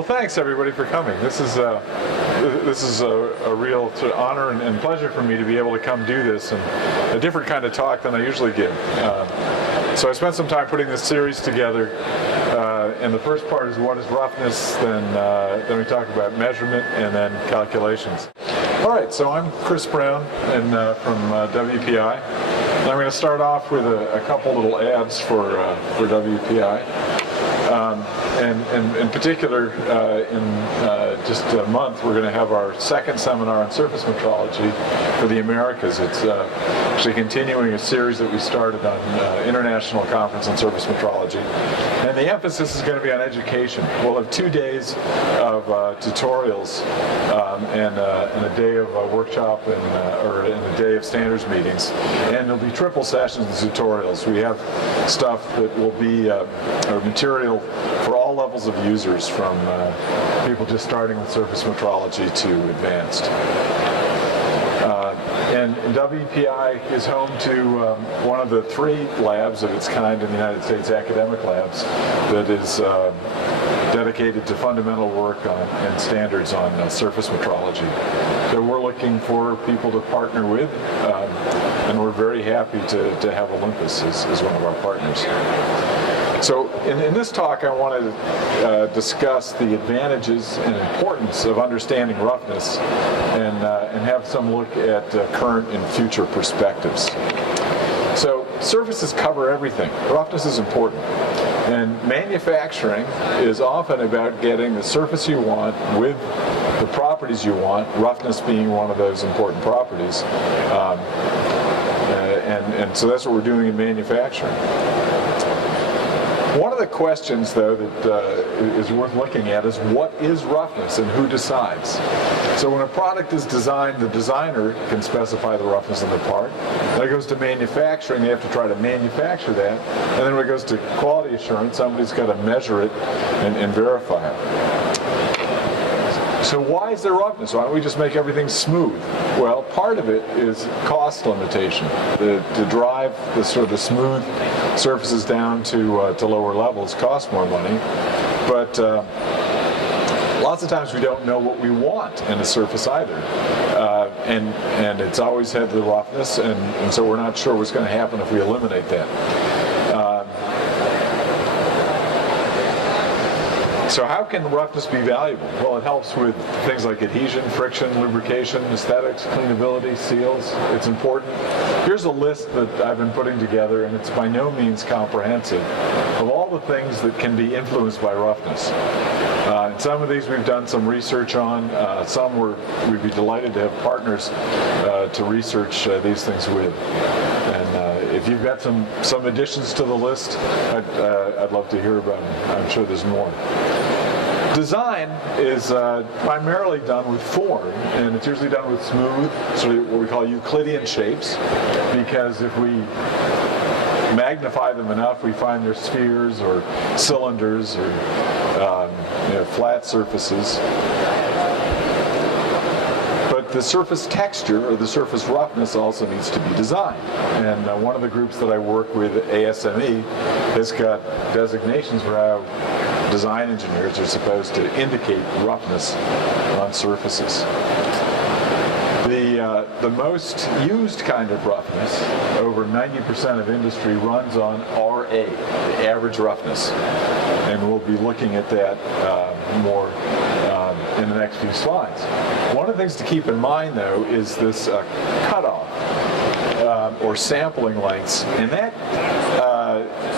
Well, thanks everybody for coming. This is a real honor and pleasure for me to be able to come do this, and a different kind of talk than I usually give. So I spent some time putting this series together, and the first part is what is roughness, then we talk about measurement, and then calculations. All right, so I'm Chris Brown and from WPI. And I'm going to start off with a couple little ads for WPI. And in particular, in just a month, we're going to have our second seminar on surface metrology for the Americas. It's actually continuing a series that we started on International Conference on Surface Metrology. And the emphasis is going to be on education. We'll have 2 days of tutorials and a day of a workshop and a day of standards meetings. And there'll be triple sessions of tutorials. We have stuff that will be material for all levels of users, from people just starting with surface metrology to advanced. And WPI is home to one of the 3 labs of its kind in the United States, academic labs, that is dedicated to fundamental work on and standards on surface metrology. So we're looking for people to partner with, and we're very happy to have Olympus as one of our partners. So in this talk, I want to discuss the advantages and importance of understanding roughness, and have some look at current and future perspectives. So surfaces cover everything. Roughness is important. And manufacturing is often about getting the surface you want with the properties you want, roughness being one of those important properties. And so that's what we're doing in manufacturing. One of the questions, though, that is worth looking at is what is roughness and who decides? So when a product is designed, the designer can specify the roughness of the part. Then it goes to manufacturing, they have to try to manufacture that. And then when it goes to quality assurance, somebody's got to measure it and verify it. So why is there roughness? Why don't we just make everything smooth? Well, part of it is cost limitation. To drive the sort of smooth surfaces down to lower levels costs more money, but lots of times we don't know what we want in a surface either, and it's always had the roughness, and so we're not sure what's going to happen if we eliminate that. So how can roughness be valuable? Well, it helps with things like adhesion, friction, lubrication, aesthetics, cleanability, seals. It's important. Here's a list that I've been putting together, and it's by no means comprehensive, of all the things that can be influenced by roughness. And some of these we've done some research on. Some we'd be delighted to have partners to research these things with. And if you've got some additions to the list, I'd love to hear about them. I'm sure there's more. Design is primarily done with form, and it's usually done with smooth, sort of what we call Euclidean shapes, because if we magnify them enough, we find they're spheres or cylinders or flat surfaces. But the surface texture or the surface roughness also needs to be designed. And one of the groups that I work with, ASME, has got designations for how design engineers are supposed to indicate roughness on surfaces. The most used kind of roughness, over 90% of industry, runs on RA, the average roughness. And we'll be looking at that more in the next few slides. One of the things to keep in mind, though, is this cutoff or sampling lengths, and that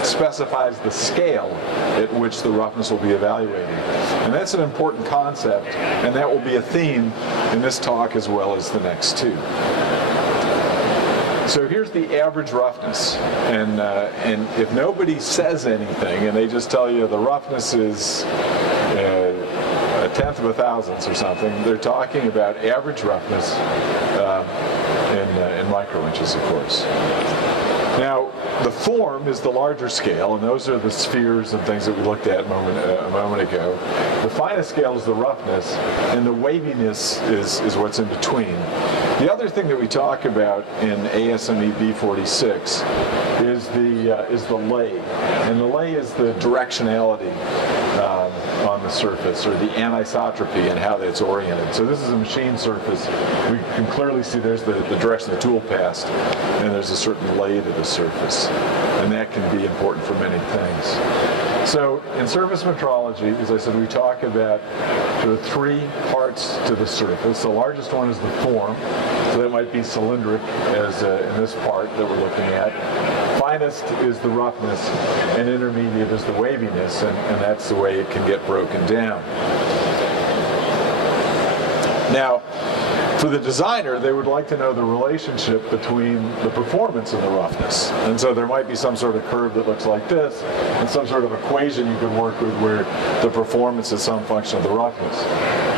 specifies the scale at which the roughness will be evaluated. And that's an important concept, and that will be a theme in this talk as well as the next 2. So here's the average roughness, and if nobody says anything and they just tell you the roughness is a tenth of a thousandth or something, they're talking about average roughness in microinches, of course. Now, the form is the larger scale, and those are the spheres and things that we looked at a moment ago. The finest scale is the roughness, and the waviness is what's in between. The other thing that we talk about in ASME B46 is the lay, and the lay is the directionality on the surface, or the anisotropy and how that's oriented. So this is a machine surface. We can clearly see there's the direction the tool passed, and there's a certain lay to the surface. And that can be important for many things. So in surface metrology, as I said, we talk about sort of three parts to the surface. The largest one is the form. So that might be cylindric, as in this part that we're looking at. Finest is the roughness, and intermediate is the waviness, and that's the way it can get broken down. Now, for the designer, they would like to know the relationship between the performance and the roughness. And so there might be some sort of curve that looks like this, and some sort of equation you can work with where the performance is some function of the roughness.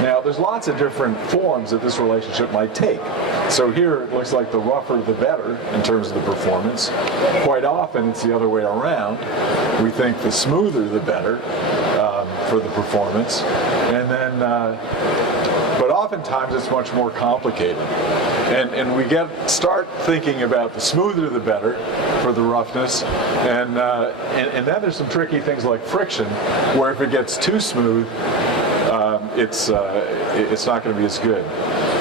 Now, there's lots of different forms that this relationship might take. So here it looks like the rougher the better in terms of the performance. Quite often it's the other way around. We think the smoother the better for the performance. And then but oftentimes it's much more complicated. And we start thinking about the smoother the better for the roughness, and then there's some tricky things like friction, where if it gets too smooth, it's not going to be as good.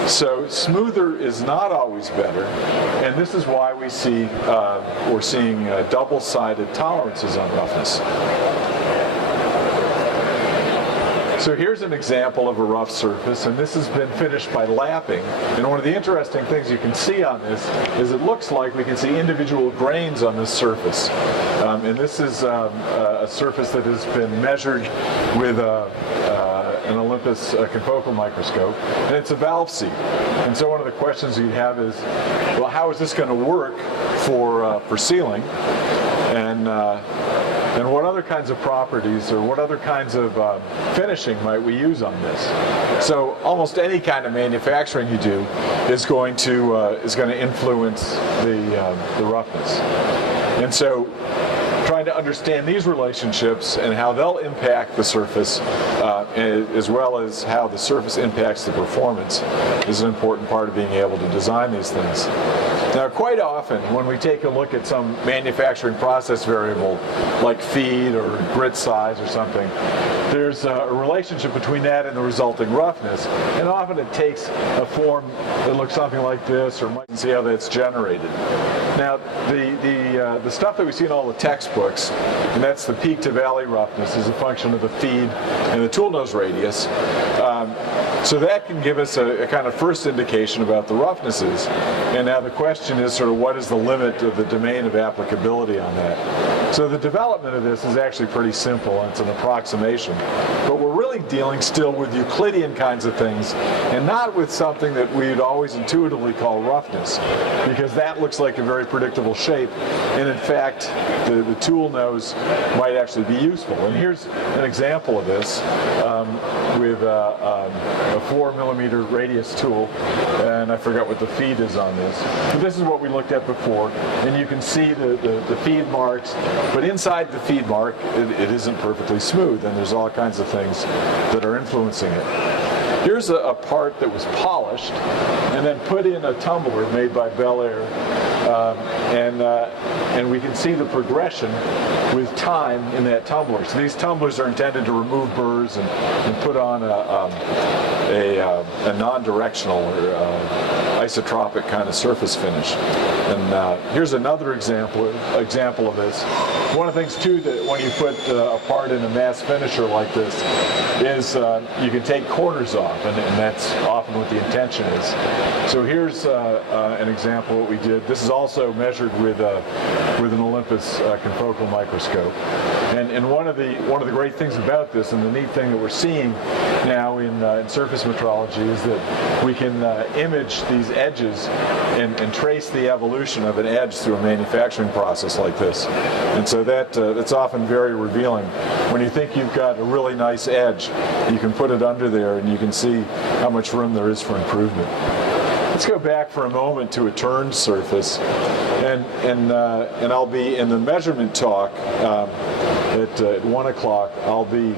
So smoother is not always better, and this is why we're seeing double-sided tolerances on roughness. So here's an example of a rough surface, and this has been finished by lapping. And one of the interesting things you can see on this is it looks like we can see individual grains on this surface. And this is a surface that has been measured with an Olympus confocal microscope, and it's a valve seat. And so one of the questions you'd have is, well, how is this going to work for sealing? And what other kinds of properties or what other kinds of finishing might we use on this? So almost any kind of manufacturing you do is going to influence the roughness. And so trying to understand these relationships and how they'll impact the surface, as well as how the surface impacts the performance, is an important part of being able to design these things. Now, quite often, when we take a look at some manufacturing process variable, like feed or grit size or something, there's a relationship between that and the resulting roughness, and often it takes a form that looks something like this, or might see how that's generated. Now, the stuff that we see in all the textbooks, and that's the peak to valley roughness, is a function of the feed and the tool nose radius. So that can give us a kind of first indication about the roughnesses. And now the question is sort of what is the limit of the domain of applicability on that? So the development of this is actually pretty simple, and it's an approximation. But we're really dealing still with Euclidean kinds of things, and not with something that we'd always intuitively call roughness, because that looks like a very predictable shape, and in fact the tool nose might actually be useful. And here's an example of this with a 4mm radius tool, and I forgot what the feed is on this. But this is what we looked at before, and you can see the feed marks, but inside the feed mark it isn't perfectly smooth, and there's all kinds of things that are influencing it. Here's a part that was polished and then put in a tumbler made by Bel Air, and we can see the progression with time in that tumbler. So these tumblers are intended to remove burrs and put on a non-directional or isotropic kind of surface finish. And here's another example of this. One of the things too that when you put a part in a mass finisher like this is you can take corners off, and that's often what the intention is. So here's an example of what we did. This is also measured with an Olympus confocal microscope. And one of the great things about this, and the neat thing that we're seeing now in surface metrology, is that we can image these edges and trace the evolution of an edge through a manufacturing process like this. And so that's often very revealing. When you think you've got a really nice edge, you can put it under there and you can see how much room there is for improvement. Let's go back for a moment to a turned surface, and I'll be in the measurement talk at 1 o'clock, I'll be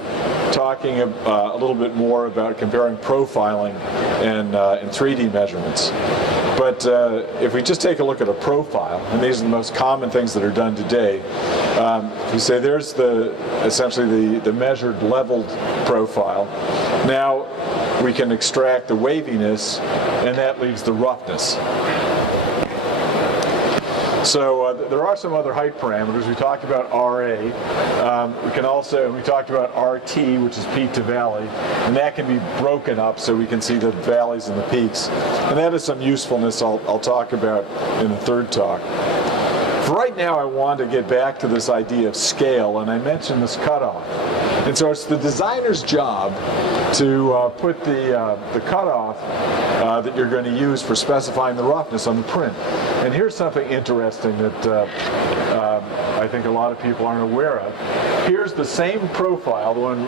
talking a little bit more about comparing profiling and 3D measurements. But if we just take a look at a profile, and these are the most common things that are done today, we say there's essentially the measured leveled profile. Now we can extract the waviness, and that leaves the roughness. So there are some other height parameters. We talked about RA. We talked about RT, which is peak to valley, and that can be broken up so we can see the valleys and the peaks. And that is some usefulness I'll talk about in the third talk. For right now, I want to get back to this idea of scale, and I mentioned this cutoff. And so it's the designer's job to put the cutoff that you're going to use for specifying the roughness on the print. And here's something interesting that I think a lot of people aren't aware of. Here's the same profile, the one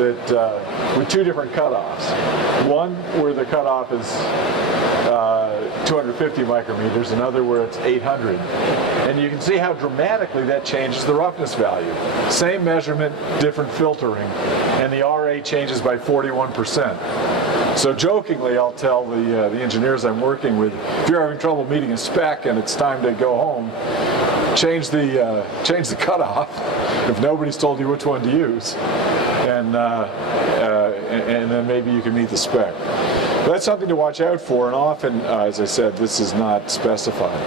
with two different cutoffs. One where the cutoff is 250 micrometers, another where it's 800. And you can see how dramatically that changes the roughness value. Same measurement, different filtering, and the RA changes by 41%. So jokingly, I'll tell the engineers I'm working with, if you're having trouble meeting a spec and it's time to go home, change the cutoff if nobody's told you which one to use, and then maybe you can meet the spec. But that's something to watch out for, and often, as I said, this is not specified.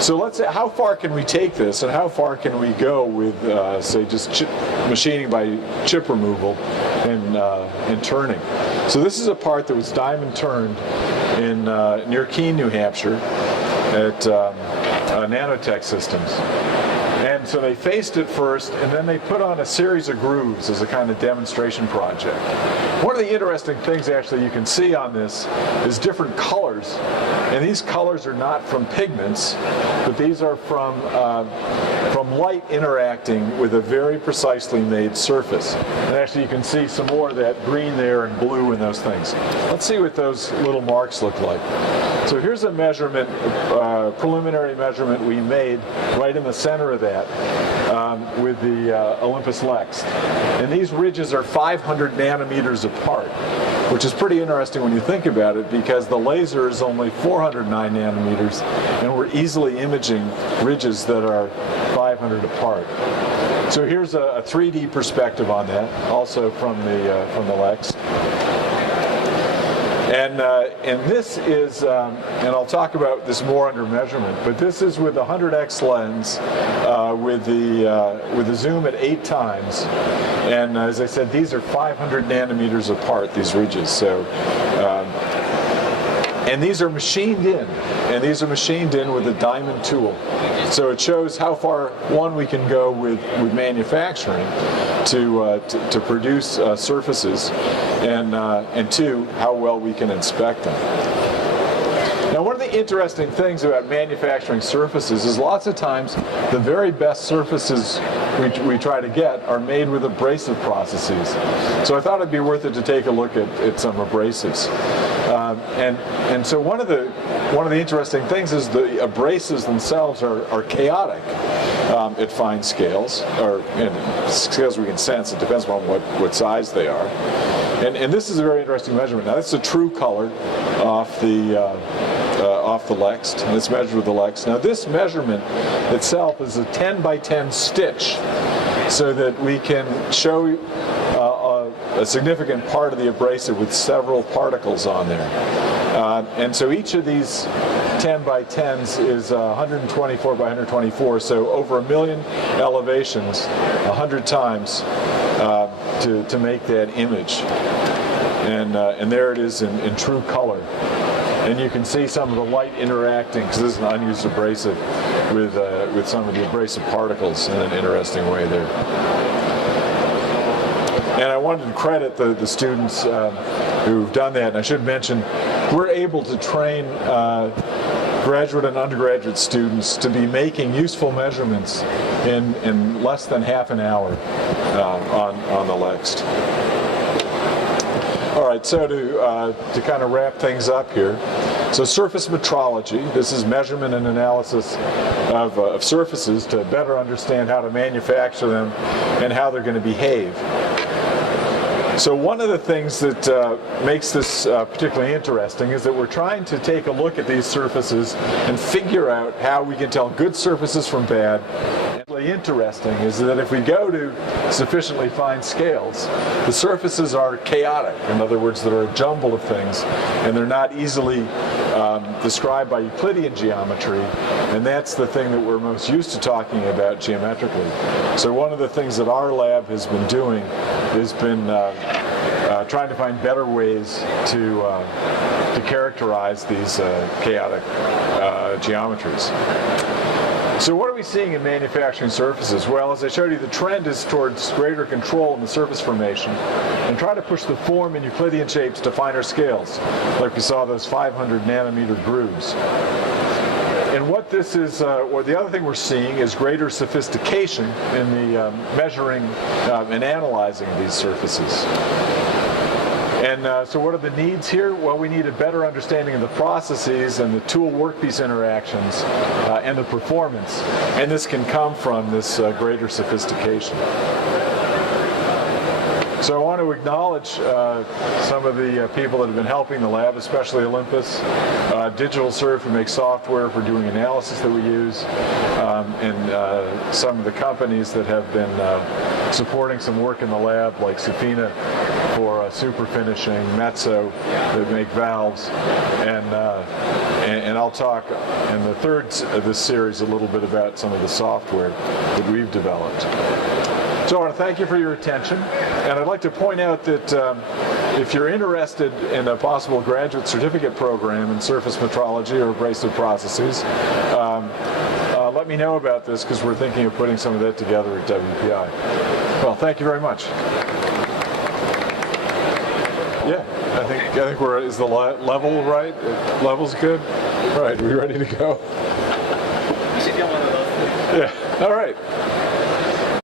So let's say, how far can we take this, and how far can we go with, say, just machining by chip removal and turning? So this is a part that was diamond turned in near Keene, New Hampshire, at Nanotech Systems. And so they faced it first, and then they put on a series of grooves as a kind of demonstration project. One of the interesting things actually you can see on this is different colors. And these colors are not from pigments, but these are from light interacting with a very precisely made surface. And actually you can see some more of that green there and blue and those things. Let's see what those little marks look like. So here's a measurement, preliminary measurement we made right in the center of that with the Olympus Lex. And these ridges are 500 nanometers apart, which is pretty interesting when you think about it, because the laser is only 409 nanometers, and we're easily imaging ridges that are 500 apart. So here's a 3D perspective on that, also from the Lex. And this is, and I'll talk about this more under measurement, but this is with the 100x lens with the zoom at 8 times. And as I said, these are 500 nanometers apart, these ridges. So, and these are machined in, with a diamond tool. So it shows how far, one, we can go with manufacturing to produce surfaces, and two, how well we can inspect them. Now, one of the interesting things about manufacturing surfaces is lots of times the very best surfaces we try to get are made with abrasive processes. So I thought it'd be worth it to take a look at some abrasives. And so one of the interesting things is the abrasives themselves are chaotic at fine scales, or scales we can sense. It depends on what size they are. And this is a very interesting measurement. Now, this is a true color off the Lex, and it's measured with the Lex. Now, this measurement itself is a 10 by 10 stitch, so that we can show a significant part of the abrasive with several particles on there. And so each of these 10 by 10s is 124 by 124, so over 1 million elevations, 100 times to make that image. And there it is in true color. And you can see some of the light interacting, because this is an unused abrasive, with some of the abrasive particles in an interesting way there. And I wanted to credit the students who've done that. And I should mention, we're able to train graduate and undergraduate students to be making useful measurements in less than half an hour on the Lex. All right, so to kind of wrap things up here, So surface metrology, this is measurement and analysis of surfaces to better understand how to manufacture them and how they're going to behave. So one of the things that makes this particularly interesting is that we're trying to take a look at these surfaces and figure out how we can tell good surfaces from bad. What's interesting is that if we go to sufficiently fine scales, the surfaces are chaotic. In other words, they're a jumble of things, and they're not easily described by Euclidean geometry, and that's the thing that we're most used to talking about geometrically. So one of the things that our lab has been doing has been trying to find better ways to characterize these chaotic geometries. So what are we seeing in manufacturing surfaces? Well, as I showed you, the trend is towards greater control in the surface formation and try to push the form in Euclidean shapes to finer scales, like we saw those 500 nanometer grooves. And what this is, or the other thing we're seeing is greater sophistication in the measuring and analyzing of these surfaces. And so what are the needs here? Well, we need a better understanding of the processes and the tool workpiece interactions and the performance. And this can come from this greater sophistication. So I want to acknowledge some of the people that have been helping the lab, especially Olympus, DigitalServe, who makes software for doing analysis that we use, and some of the companies that have been supporting some work in the lab, like Sufina for super finishing, Metso that make valves, and I'll talk in the third of this series a little bit about some of the software that we've developed. So I want to thank you for your attention, and I'd like to point out that if you're interested in a possible graduate certificate program in surface metrology or abrasive processes, let me know about this, because we're thinking of putting some of that together at WPI. Well, thank you very much. Yeah, I think we're, is the level right? Level's good? All right, are we ready to go? You should get one of those. Yeah, all right.